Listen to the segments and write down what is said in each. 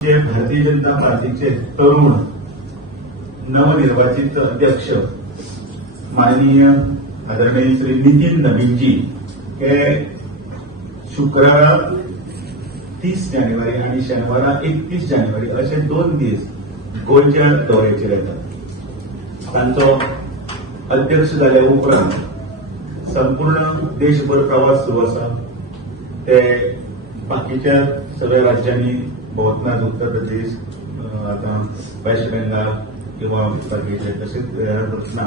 जे भारतीय जनता पार्टीचे तरुण नवनिर्वाचित अध्यक्ष माननीय आदरणीय श्री नितीन नवीनजी हे शुक्रवार 30 जानेवारी आणि शनिवार 31 जानेवारी असे 2 दिवस गोंयच्या दौऱ्याचेर येतात। तांचो अध्यक्ष जाल्या उपरांत संपूर्ण देशभर प्रवास सुरू आसा। ते बाकीच्या सगळ्या राज्यांनी भोंवतनात उत्तर प्रदेश आता वेस्ट बेंगाल किंवा बाकीचे तसेच वचना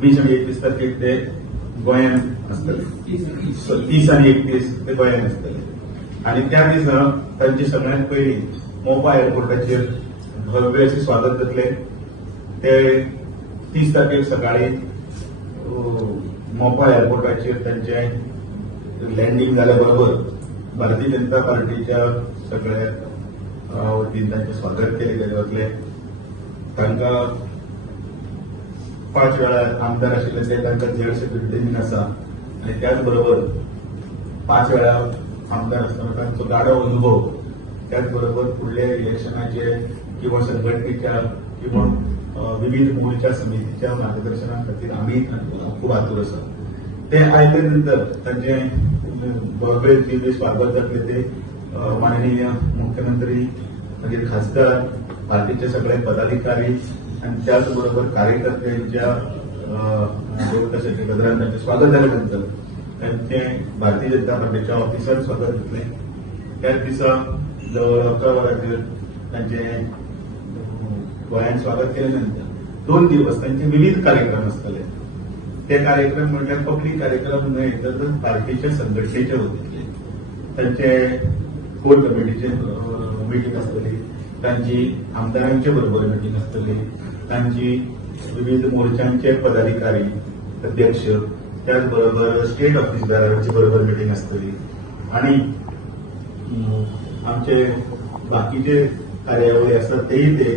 20 आणि 31 तारखेक ते गोंयांत आसतले। 30 आणि 31 ते गोंयांत आसतले आणि त्या दिसा तांचे सगळ्यांत पयली मोपा एअरपोर्टाचेर भव्य असे स्वागत जातले। ते 30 तारखेक सकाळी मोपा एअरपोर्टाचेर तांचे लँडिंग जाल्या बरोबर भारतीय जनता पार्टीच्या सगळ्या वतीन तांचे स्वागत केले वतले। तांकां 5 वेळा आमदार आशिल्ले ते तांकां झेड सेक्रेटरी आसा आणि त्याच बरोबर 5 वेळा आमदार आसतना तांचो गाडो अनुभव, त्याच बरोबर फुडल्या इलेक्शनाचे किंवा संघटनेच्या किंवा विविध मोर्चा समितीच्या मार्गदर्शना खातीर आमी खूब आतुर आसा। ते आयले नंतर तांचे भव्य दिव्य स्वागत जातले। ते माननीय मुख्यमंत्री मागीर खासदार पार्टीचे सगळे पदाधिकारी आणि त्याचबरोबर कार्यकर्त्यांच्या तशें गजरान तांचे स्वागत जाल्या नंतर तांचे भारतीय जनता पार्टीच्या ऑफिसांत स्वागत जातले। त्याच दिसा जवळ 11 वरांचेर तांचे गोंयांत स्वागत केले नंतर 2 दिवस तांचे विविध कार्यक्रम आसतले। ते कार्यक्रम म्हणजे पब्लीक कार्यक्रम न्हय तर पार्टीच्या संघटनेच्या वतीतले। तांचे कोर कमिटीचे मिटींग आसतली, तांची आमदारांचे बरोबर मिटींग आसतली, तांची विविध मोर्चांचे पदाधिकारी अध्यक्ष त्याच बरोबर स्टेट ऑफिसदारांची बरोबर मिटींग आसतली आणि आमचे बाकीचे कार्यावळी आसतात तेही ते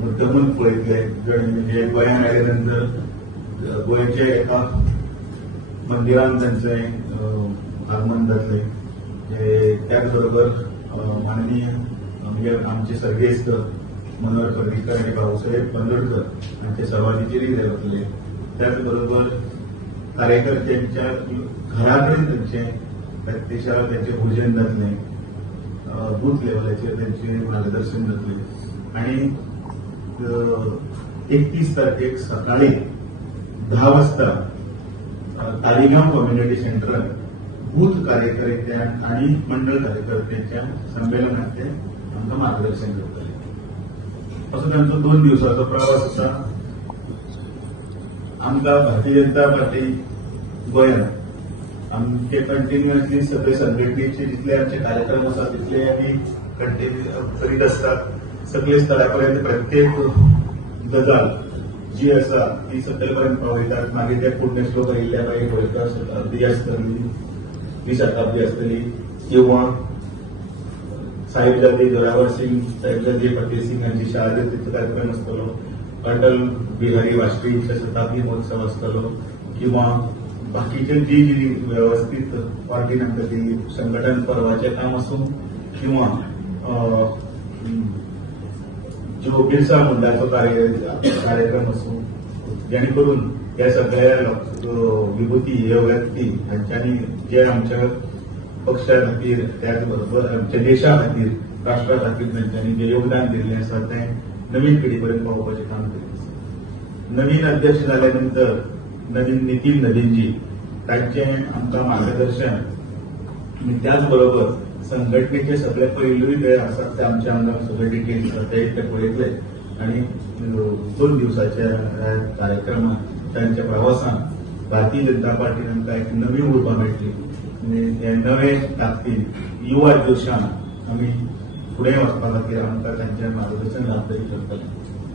मुद्दमून पळयतले। म्हणजे गोंयांत आयले नंतर गोंयचे एका मंदिरांत तांचे आगमन जातले। त्याच बरोबर माननीय म्हणजे आमचे सर्गेस्त मनोहर पर्रीकर आणि भाऊसाहेब पंढरकर हांचे सवादीचेरय ते वतले। त्याच बरोबर कार्यकर्त्यांच्या घराकडेन तांचे प्रत्यक्षात त्यांचे भोजन जातले, बूथ लेवलाचेर त्यांचे मार्गदर्शन जातले आणि 31 तारखेक सकाळी 10 वाजता तालिगांव कम्युनिटी सेंटरात बूथ कार्यकर्त्यां आणि मंडळ कार्यकर्त्यांच्या संमेलनात ते आमकां मार्गदर्शन करतले। असो तांचो 2 दिवसाचो प्रवास आसा। आमकां भारतीय जनता पार्टी गोंयांत आमचे कंटिन्युअसली सगळे संघटनेचे जितले आमचे कार्यक्रम आसात तितले आमी कंटिन्यू करीत आसतात। सगळे स्थळापर्यंत प्रत्येक गजाल जी आसा ती सकयलपर्यंत पावयतात। मागीर ते पुण्यश्लोक अहिल्याबाई होळकर शताब्दी आसतली, 20 शताब्दी आसतली किंवा साहिबजादे जोरावर सिंग, साहिबजादे फतेह सिंग हांची शहादतीचो कार्यक्रम आसतलो, अटल बिहारी वाजपेयींचा शताब्दी महोत्सव आसतलो किंवा बाकीचे जी व्यवस्थित पार्टीन आमकां ती संघटन पर्वाचें काम आसूं किंवा जो बिरसा मुंडाचो कार्यक्रम आसूं, जेणे करून ह्या सगळ्या विभूती ह्यो व्यक्ती हांच्यांनी जे आमच्या पक्षा खातीर त्याच बरोबर आमच्या देशा खातीर राष्ट्रा खातीर तांच्यांनी जे योगदान दिल्लें आसा तें नवीन पिढी पर्यंत पावोवपाचें काम करीत आसा। नवीन अध्यक्ष जाल्या नंतर नवीन नितीन नवीनजी तांचें आमकां मार्गदर्शन आणि त्याच बरोबर संघटनेचे सगळे पैलूय जे आसात ते आमचे आमकां सगळे डिटेल्स ते पळयतले आणि 2 दिवसाच्या कार्यक्रमात त्यांच्या प्रवासात भारतीय जनता पार्टीन आमकां एक नवी उर्बा मेळटली आणि हे नवे ताकदीन युवा जोशान आमी फुडें वचपा खातीर आमकां तांचें मार्गदर्शन लाभदायी करतलें।